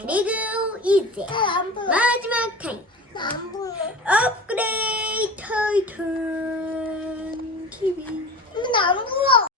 그리고 이제 안 보여. 마지막 타임 안 보여. 업그레이드 타이탄 TV 근데 안 보여.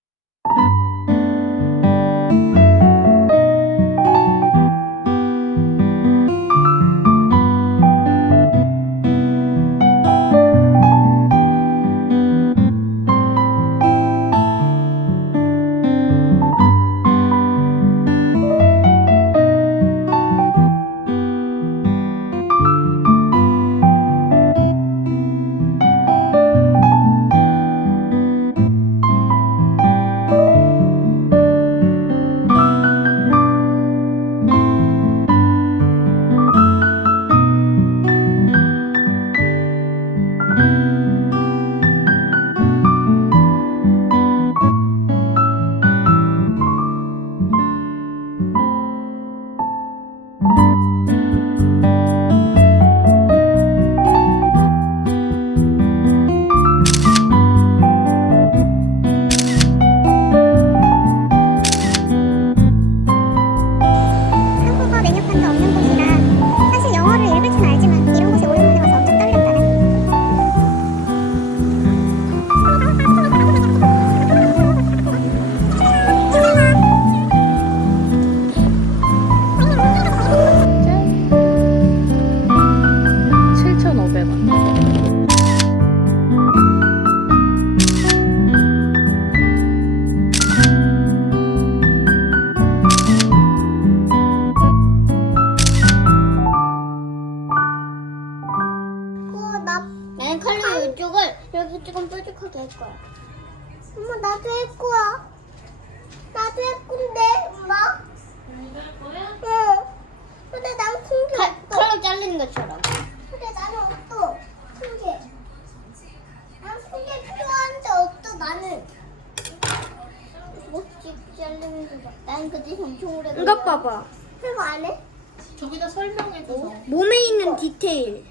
디테일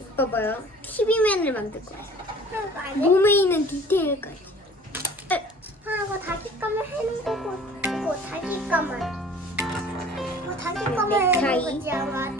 이거 봐봐요 TV맨을 만들 거야 해? 몸에 있는 디테일까지 아, 이거 다기감을 해는 거고, 이거 다기감을. 이거 다기감을. 해는 거지, 아마.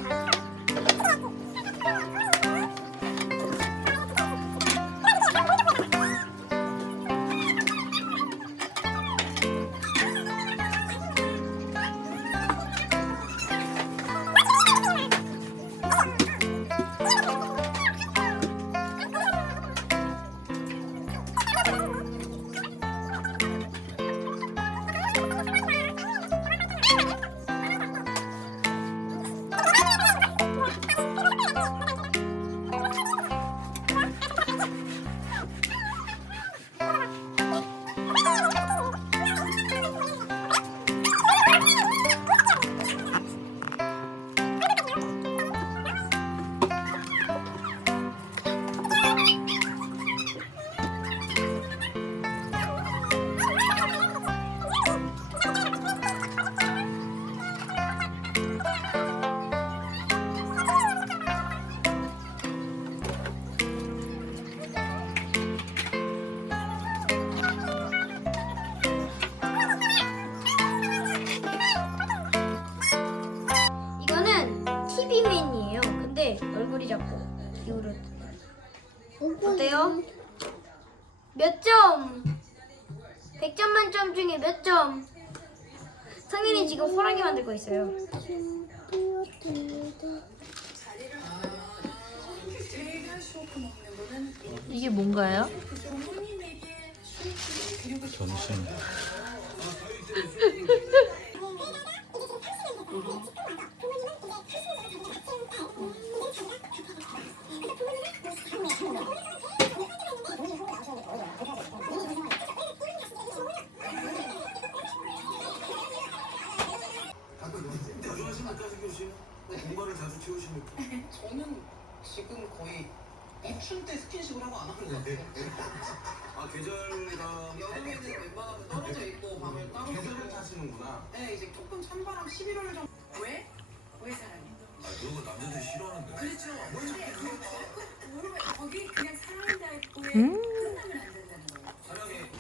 몇 점? 100점 만점 중에 몇 점? 성현이 지금 호랑이 만들고 있어요 이게 뭔가요? 점심 채우시는 저는 지금 거의 입춘 때 스킨십을 하고 안 하는 것 같아요. 아 계절감 여름에는 웬만하면 떨어져 있고 밤을 따로 계절을. 타시는구나 네, 이제 조금 찬바람 11월 정도. 왜? 왜 사랑해? 아 그런 거 남자들이 싫어하는데 그렇죠. 근데 모르면 거기 그냥 사랑한다 했고 왜 음. 끝나면 안 된다는 거예요. 사랑해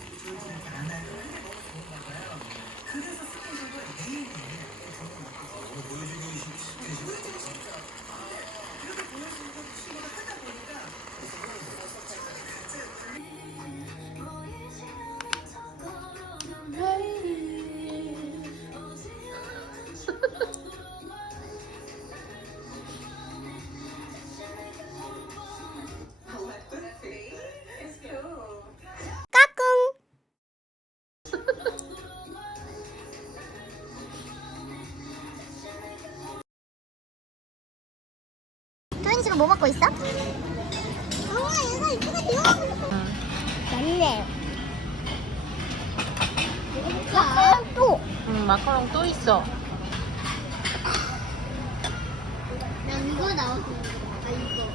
지금 뭐 먹고 있어? 아, 얘가 이쁘게 되어. 맞네. 마카롱 또. 응, 마카롱 또 있어. 야, 이거 나왔어. 아, 이거.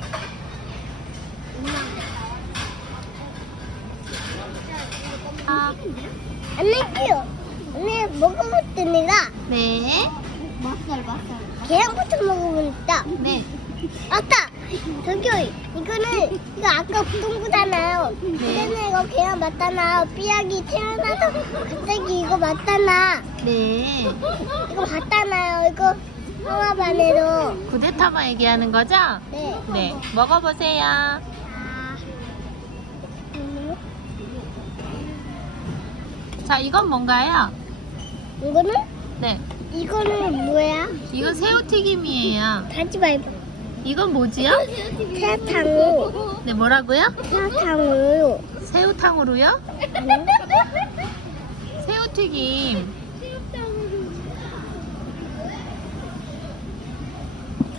아, 안녕하세요. 오늘 먹어봤습니다. 네. 맛살, 맛살. 계란부터 먹어보니까. 네. 아까 저기요 이거는 이거 아까 부동 거잖아요. 근데 이거 계란 맞잖아. 삐약이 태어나서 갑자기 이거 맞잖아. 네. 이거 맞잖아요. 이거 하나 반에도. 구데타마 얘기하는 거죠? 네. 네. 먹어보세요. 아. 음, 자, 이건 뭔가요? 이거는 네. 이거는 뭐야? 이건 새우튀김이에요. 가지 말고. 이건 뭐지요? 새탕으로. 네, 뭐라고요? 새탕으로. 새우탕으로요? 새우튀김.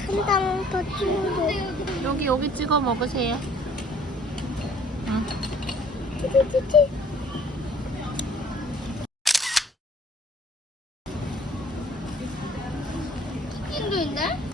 한당 더 치우고. 여기, 여기 찍어 먹으세요. 응. 치킨도 있네?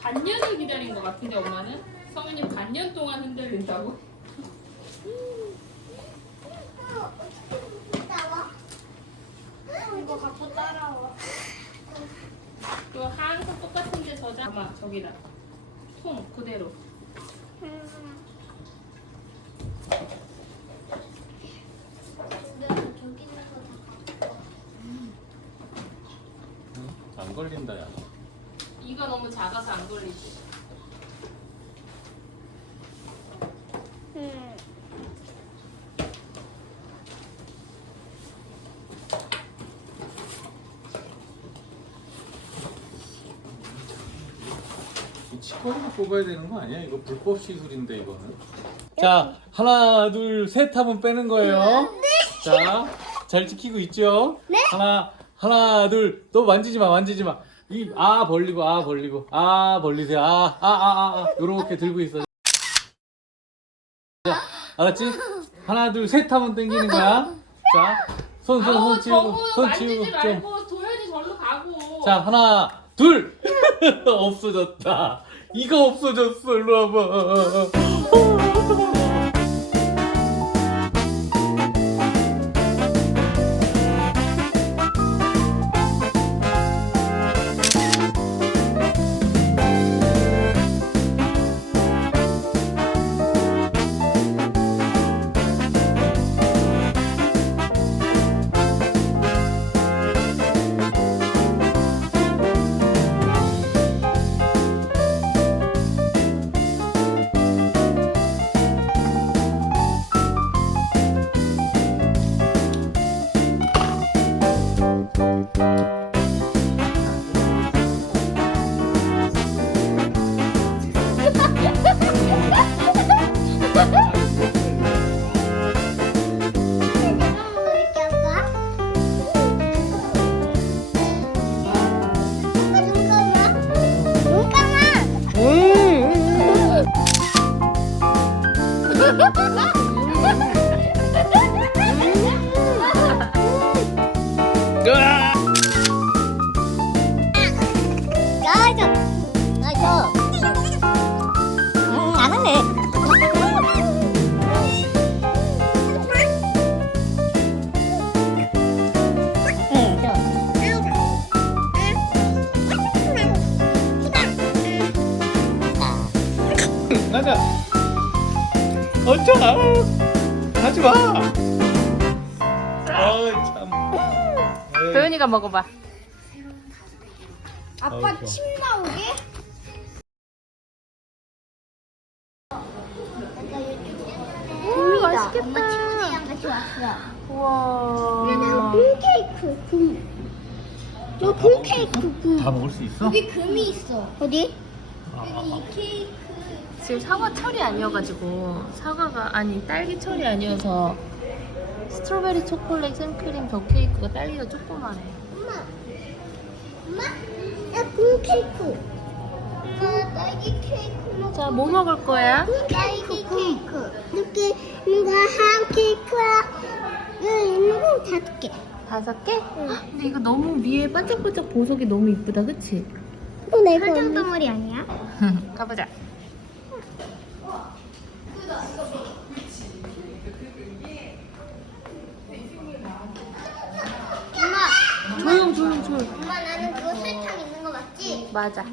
반년을 기다린 것 같은데 엄마는 성은이 반년 동안 흔들린다고? 이거 갖고 따라와. 또 항상 똑같은 데 저장 아마 저기다 통 그대로 안 걸린다 야. 이가 너무 작아서 안 걸리지 뽑아야 되는 거 아니야? 이거 불법 시술인데 이거는. 자 하나 둘 셋 하면 빼는 거예요. 자 잘 지키고 있죠? 네. 하나 하나 둘또 만지지 마 만지지 마. 이 아 벌리고 아 벌리고 아 벌리세요. 아 아 아아 요렇게 들고 있어. 자 알았지? 하나 둘 셋 하면 당기는 거야. 자손 손 손 치우고 손 치우고 만지지 좀. 말고 도현이 절로 가고 자 하나 둘 없어졌다 이거 없어졌어 일로 와봐 Música 하지 마. 아 참. 도현이가 먹어봐. 아우, 아빠 좋아. 침 나오게? 음, 맛있겠다. 엄마 친구들이랑 같이 왔어. 우와. 금 케이크 금. 저금 케이크 금. 다 먹을 수 있어? 여기 금이 있어. 어디? 이 케이크. 지금 사과 철이 아니어가지고 사과가 아니 딸기 철이 아니어서 스트로베리 초콜릿 생크림 더 케이크가 딸기가 조그만해. 엄마. 엄마? 나금 케이크. 엄마 딸기 케이크 먹어. 자, 뭐 먹을 거야? 딸기 케이크. 이렇게 이거 한 케이크야. 이거 다섯 개. 다섯 개? 근데 이거 너무 위에 반짝반짝 보석이 너무 이쁘다, 그치? 또 내가 설탕 덩어리 아니야? 가보자. 엄마. 조용, 조용, 조용. 엄마 나는 그거 설탕 있는 거 맞지? 맞아.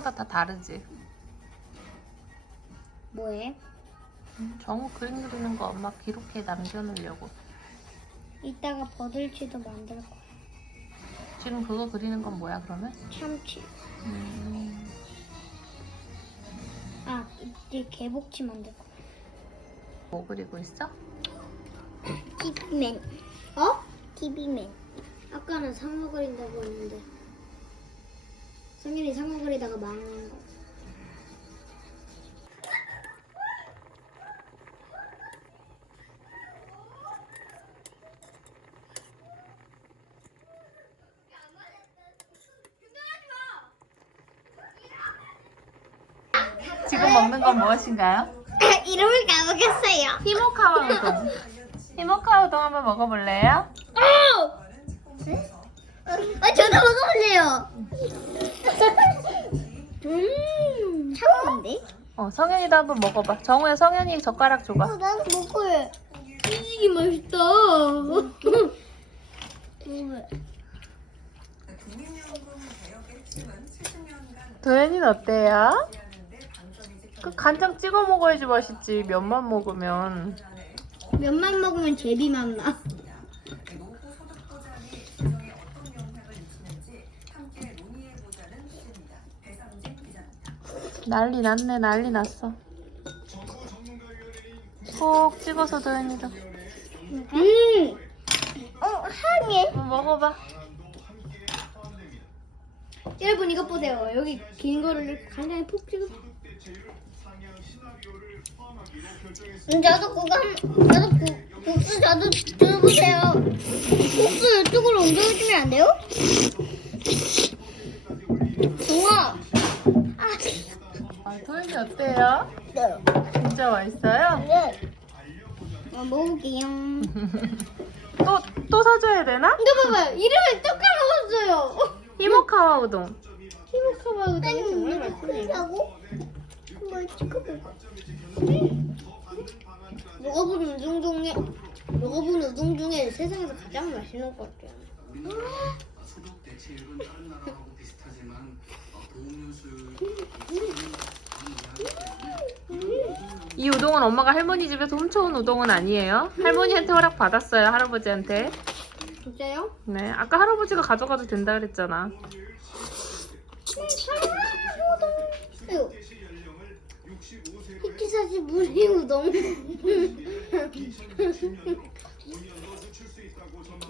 물고기마다 다 다르지. 뭐해? 정우 그림 그리는 거 엄마 기록해 남겨놓으려고. 이따가 버들치도 만들 거야. 지금 그거 그리는 건 뭐야 그러면? 참치. 음, 아 이제 개복치 만들 거야. 뭐 그리고 있어? TV맨. 어? TV맨. 아까는 상어 그린다고 했는데 성현이 상어 그리다가 망한 거. 지금 먹는 건 무엇인가요? 이름을 까먹었어요. 히모카와 우동. 히모카와 우동 한번 먹어볼래요? 아 저도 먹어볼래요. 음 차가운데? 어, 성현이도 한번 먹어봐. 정우야, 성현이 젓가락 줘봐. 나도 먹을. 튀김이 맛있다. 먹으면. 도현이는 어때요? 그 간장 찍어 먹어야지 맛있지. 면만 먹으면. 면만 먹으면 제비 맛 나. 난리 났네, 난리 났어. 꼭 찍어서 도현이도. 음. 어 향해. 한번 먹어봐. 여러분 이것 보세요. 여기 긴 거를 간장에 푹 찍어. 음, 저도 그거 한, 나도 국, 국수 저도 들어보세요. 국수 이쪽으로 옮겨주면 안 돼요? 정아. 아, 도현이 어때요? 네. 진짜 맛있어요? 네. 어, 먹을게요. 또, 또 사줘야 되나? 이거 봐봐요. 또 까먹었어요. 히모카와 우동. 히모카바 우동이 아니, 정말 왜 맛있네요. 크다고? 한번 찍어볼까? 먹어본 우동 중에 먹어본 우동 중에 세상에서 가장 맛있는 것 같아요. 소득 대체율은 다른 나라하고 비슷하지만 어, 보험료술 이 우동은 엄마가 할머니 집에서 훔쳐온 우동은 아니에요. 할머니한테 허락 받았어요, 할아버지한테. 진짜요? 네, 아까 할아버지가 가져가도 된다 그랬잖아. 히키사시 무리 우동.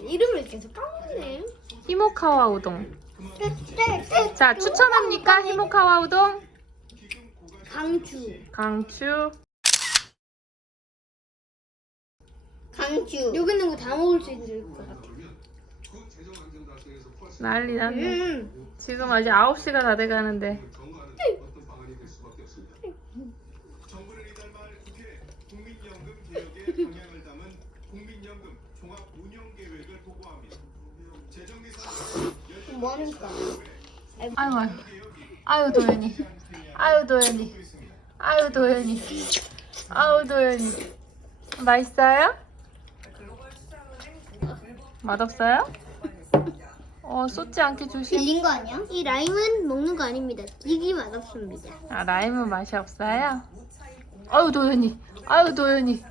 이름을 계속 까먹네. 히모카와 우동. 네, 자, 추천합니까? 히모카와 우동? 강추. 강추. 강추. 여기 있는 거 다 먹을 수 있을 것 같아. 난리 났네. 음. 지금 아직 9시가 다 돼가는데. 정부를 이달 말 국회 국민연금 개혁의 방향을 담은 국민연금 종합 운영 계획을 보고합니다. 재정 예산 뭐합니까? 아유, 아유. 아유, 도현이. 아유, 도현이. 아유, 도현이. 아유, 도현이. 맛있어요? 맛없어요? 어, 쏟지 않게 조심. 들린 거 아니야? 이 라임은 먹는 거 아닙니다. 되게 맛없습니다. 아, 라임은 맛이 없어요? 아유, 도현이. 아유, 도현이.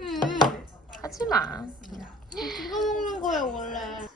음. 하지 마. 이거 먹는 거야 원래.